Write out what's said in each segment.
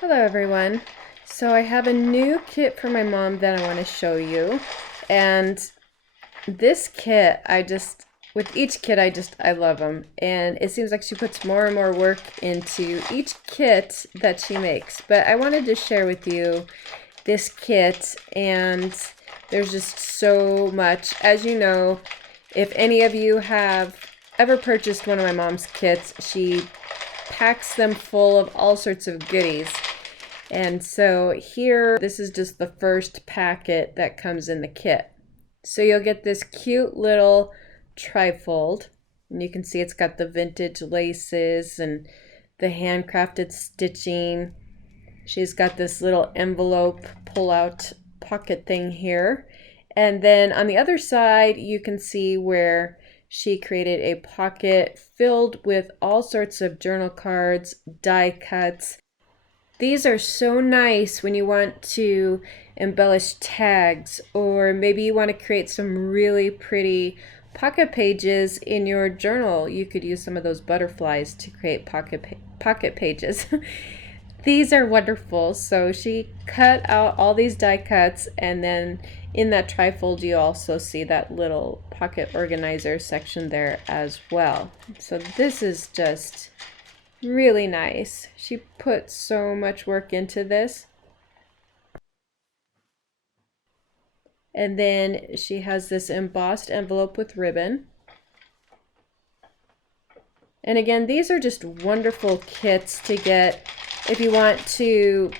Hello everyone. So I have a new kit for my mom that I want to show you. And this kit, with each kit, I love them. And it seems like she puts more and more work into each kit that she makes. But I wanted to share with you this kit, and there's just so much. As you know, if any of you have ever purchased one of my mom's kits, she packs them full of all sorts of goodies. And so here, this is just the first packet that comes in the kit. So you'll get this cute little trifold, and you can see it's got the vintage laces and the handcrafted stitching. She's got this little envelope pull-out pocket thing here. And then on the other side, you can see where she created a pocket filled with all sorts of journal cards, die cuts. These are so nice when you want to embellish tags, or maybe you want to create some really pretty pocket pages in your journal. You could use some of those butterflies to create pocket pages. These are wonderful. So she cut out all these die cuts, and then in that trifold you also see that little pocket organizer section there as well. So this is just really nice. She put so much work into this. And then she has this embossed envelope with ribbon. And again, these are just wonderful kits to get if you want to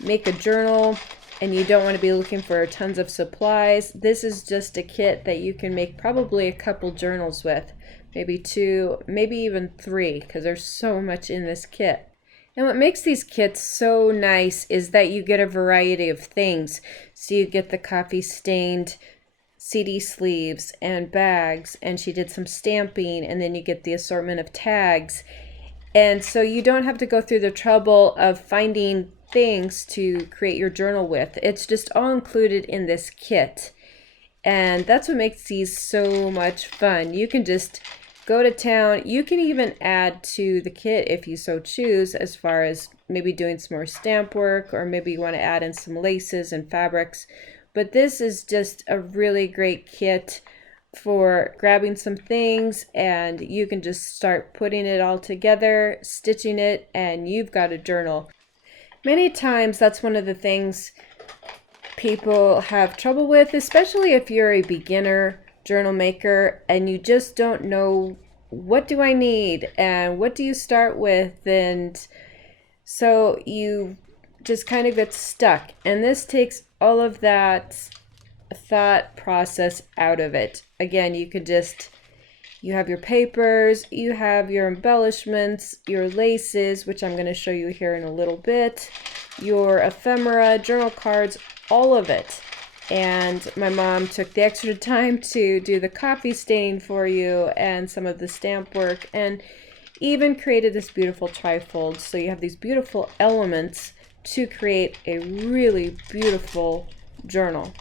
make a journal and you don't want to be looking for tons of supplies. This is just a kit that you can make probably a couple journals with. Maybe two, maybe even three, because there's so much in this kit. And what makes these kits so nice is that you get a variety of things. So you get the coffee stained CD sleeves and bags, and she did some stamping, and then you get the assortment of tags. And so you don't have to go through the trouble of finding things to create your journal with. It's just all included in this kit. And that's what makes these so much fun. You can just go to town. You can even add to the kit if you so choose, as far as maybe doing some more stamp work, or maybe you want to add in some laces and fabrics. But this is just a really great kit for grabbing some things, and you can just start putting it all together, stitching it, and you've got a journal. Many times that's one of the things people have trouble with, especially if you're a beginner journal maker and you just don't know, what do I need and what do you start with, and so you just kind of get stuck. And this takes all of that thought process out of it. Again, you have your papers, you have your embellishments, your laces, which I'm going to show you here in a little bit, your ephemera, journal cards, all of it. And my mom took the extra time to do the coffee stain for you and some of the stamp work, and even created this beautiful trifold. So you have these beautiful elements to create a really beautiful journal.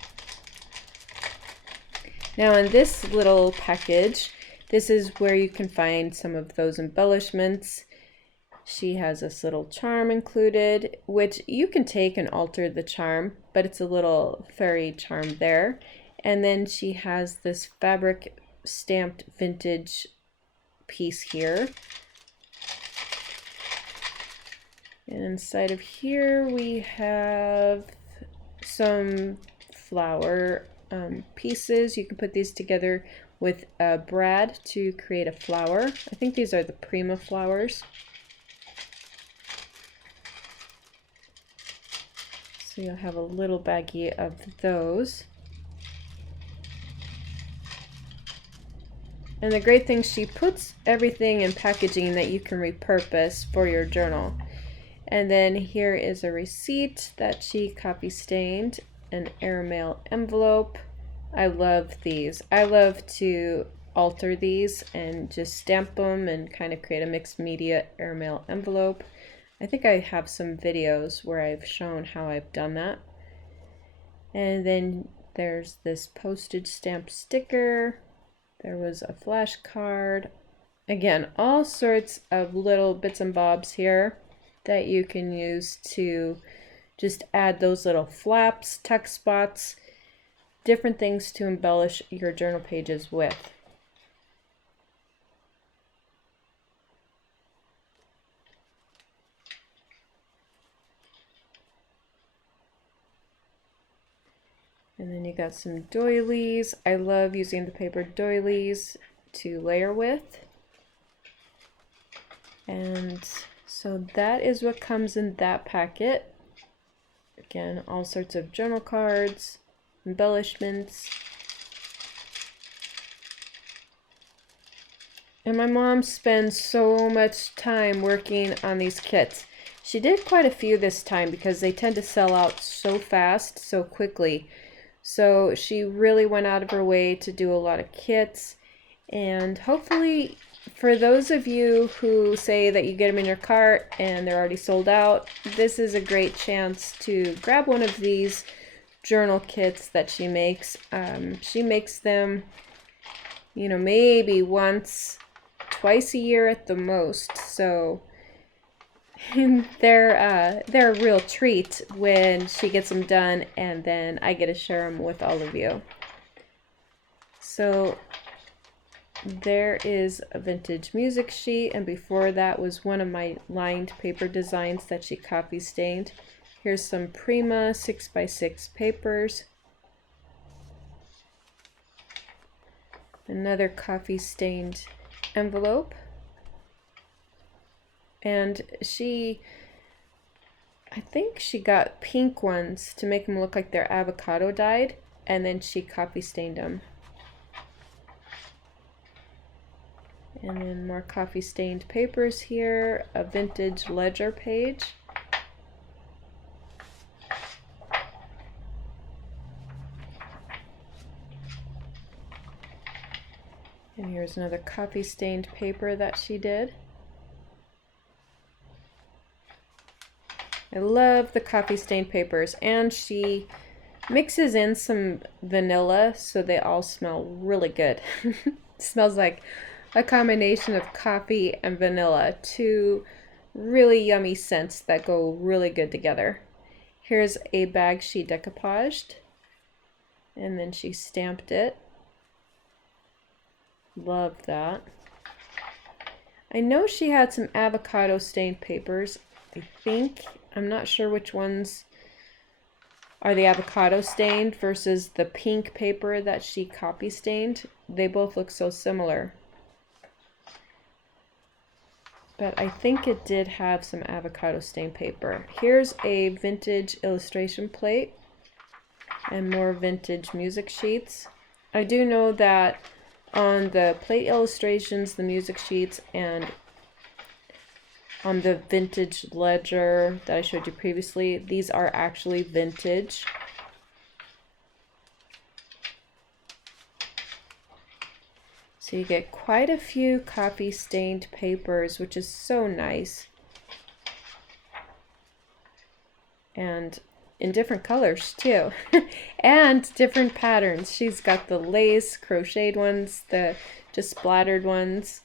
Now in this little package, this is where you can find some of those embellishments. She has this little charm included, which you can take and alter the charm, but it's a little fairy charm there. And then she has this fabric stamped vintage piece here. And inside of here we have some flower pieces. You can put these together with a brad to create a flower. I think these are the Prima flowers. So you'll have a little baggie of those. And the great thing, she puts everything in packaging that you can repurpose for your journal. And then here is a receipt that she copy stained, an airmail envelope. I love these. I love to alter these and just stamp them and kind of create a mixed media airmail envelope. I think I have some videos where I've shown how I've done that. And then there's this postage stamp sticker. There was a flashcard. Again, all sorts of little bits and bobs here. that you can use to just add those little flaps, tuck spots, different things to embellish your journal pages with. And then you got some doilies. I love using the paper doilies to layer with. And so that is what comes in that packet. Again, all sorts of journal cards, embellishments. And my mom spends so much time working on these kits. She did quite a few this time because they tend to sell out so fast, so quickly. So she really went out of her way to do a lot of kits. And hopefully, for those of you who say that you get them in your cart and they're already sold out, this is a great chance to grab one of these journal kits that she makes. She makes them, you know, maybe once, twice a year at the most. So they're a real treat when she gets them done, and then I get to share them with all of you. So there is a vintage music sheet, and before that was one of my lined paper designs that she copy stained. Here's some Prima 6x6 papers. Another coffee stained envelope. And I think she got pink ones to make them look like they're avocado dyed, and then she copy stained them. And then more coffee stained papers here, a vintage ledger page. And here's another coffee stained paper that she did. I love the coffee stained papers, and she mixes in some vanilla so they all smell really good. It smells like a combination of coffee and vanilla, two really yummy scents that go really good together. Here's a bag she decoupaged, and then she stamped it. Love that. I know she had some avocado stained papers, I think. I'm not sure which ones are the avocado stained versus the pink paper that she copy stained. They both look so similar. But I think it did have some avocado stained paper. Here's a vintage illustration plate and more vintage music sheets. I do know that on the plate illustrations, the music sheets, and on the vintage ledger that I showed you previously, these are actually vintage. So you get quite a few coffee stained papers, which is so nice. And in different colors too. And different patterns. She's got the lace, crocheted ones, the just splattered ones.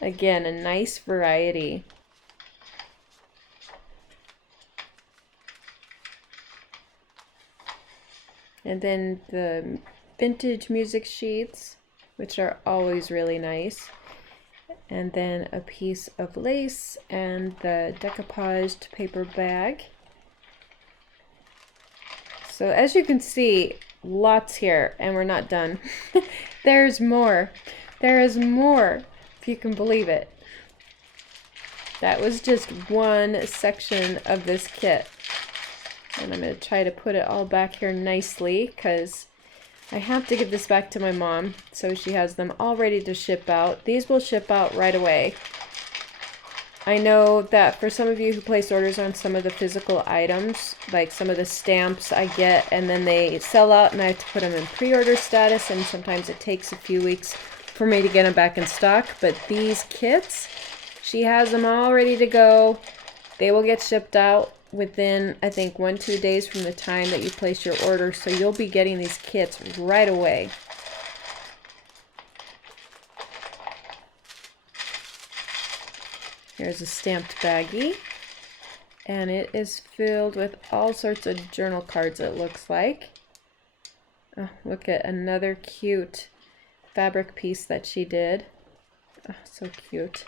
Again, a nice variety. And then the vintage music sheets, which are always really nice. And then a piece of lace and the decoupaged paper bag. So as you can see, lots here, and we're not done. There's more. There is more, if you can believe it. That was just one section of this kit. And I'm going to try to put it all back here nicely because I have to give this back to my mom so she has them all ready to ship out. These will ship out right away. I know that for some of you who place orders on some of the physical items, like some of the stamps I get, and then they sell out and I have to put them in pre-order status, and sometimes it takes a few weeks for me to get them back in stock. But these kits, she has them all ready to go. They will get shipped out within, I think, 1-2 days from the time that you place your order, so you'll be getting these kits right away. Here's a stamped baggie. And it is filled with all sorts of journal cards, it looks like. Oh, look at another cute fabric piece that she did. Oh, so cute.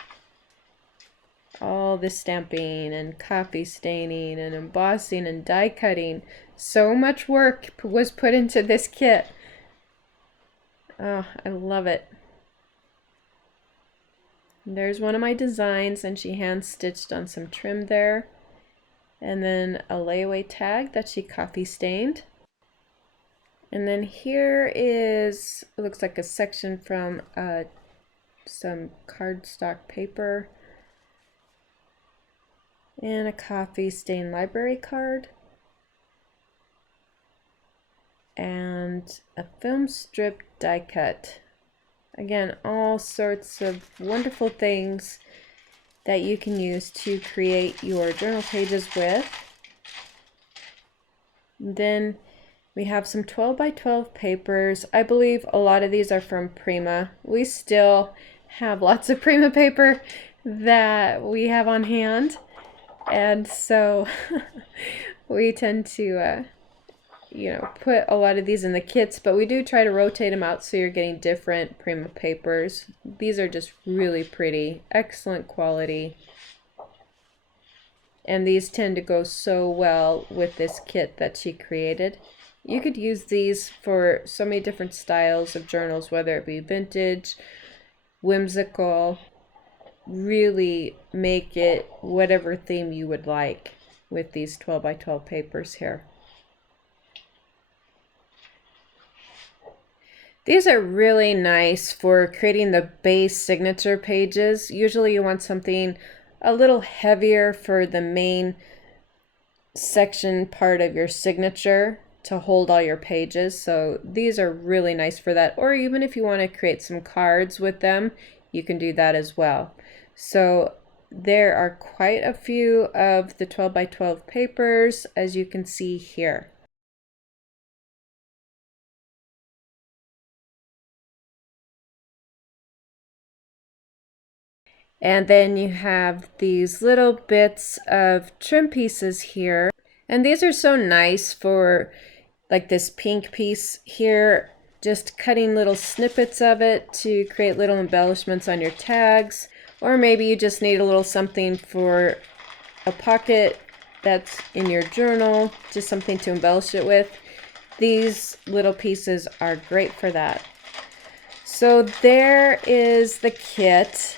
All this stamping and copy staining and embossing and die cutting. So much work was put into this kit. Oh, I love it. There's one of my designs, and she hand stitched on some trim there. And then a layaway tag that she copy stained. And then here is, it looks like a section from some cardstock paper. And a coffee stained library card. And a film strip die cut. Again, all sorts of wonderful things that you can use to create your journal pages with. And then we have some 12 by 12 papers. I believe a lot of these are from Prima. We still have lots of Prima paper that we have on hand. And so we tend to, put a lot of these in the kits, but we do try to rotate them out so you're getting different Prima papers. These are just really pretty, excellent quality. And these tend to go so well with this kit that she created. You could use these for so many different styles of journals, whether it be vintage, whimsical. Really make it whatever theme you would like with these 12 by 12 papers here. These are really nice for creating the base signature pages. Usually you want something a little heavier for the main section part of your signature to hold all your pages. So these are really nice for that. Or even if you want to create some cards with them, you can do that as well. So there are quite a few of the 12 by 12 papers, as you can see here. And then you have these little bits of trim pieces here. And these are so nice for like this pink piece here, just cutting little snippets of it to create little embellishments on your tags. Or maybe you just need a little something for a pocket that's in your journal, just something to embellish it with. These little pieces are great for that. So there is the kit.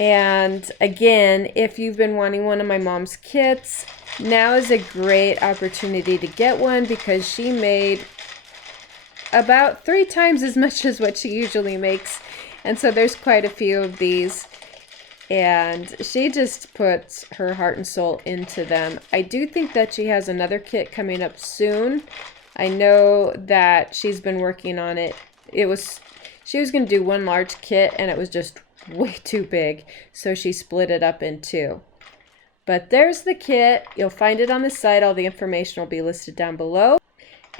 And again, if you've been wanting one of my mom's kits, now is a great opportunity to get one because she made about 3 times as much as what she usually makes. And so there's quite a few of these. And she just puts her heart and soul into them. I do think that she has another kit coming up soon. I know that she's been working on it. She was going to do one large kit and it was just way too big, so she split it up in 2. But there's the kit. You'll find it on the site. All the information will be listed down below.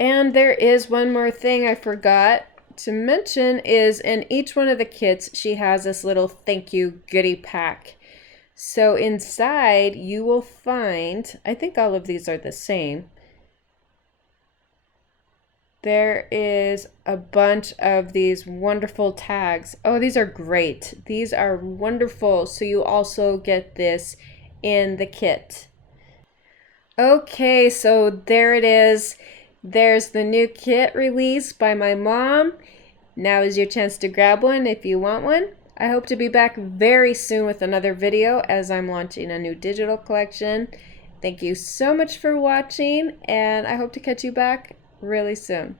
And there is one more thing I forgot to mention is in each one of the kits she has this little thank you goodie pack. So inside you will find, I think all of these are the same, there is a bunch of these wonderful tags. Oh, these are great. These are wonderful. So you also get this in the kit. Okay, so there it is. There's the new kit release by my mom. Now is your chance to grab one if you want one. I hope to be back very soon with another video as I'm launching a new digital collection. Thank you so much for watching, and I hope to catch you back really soon.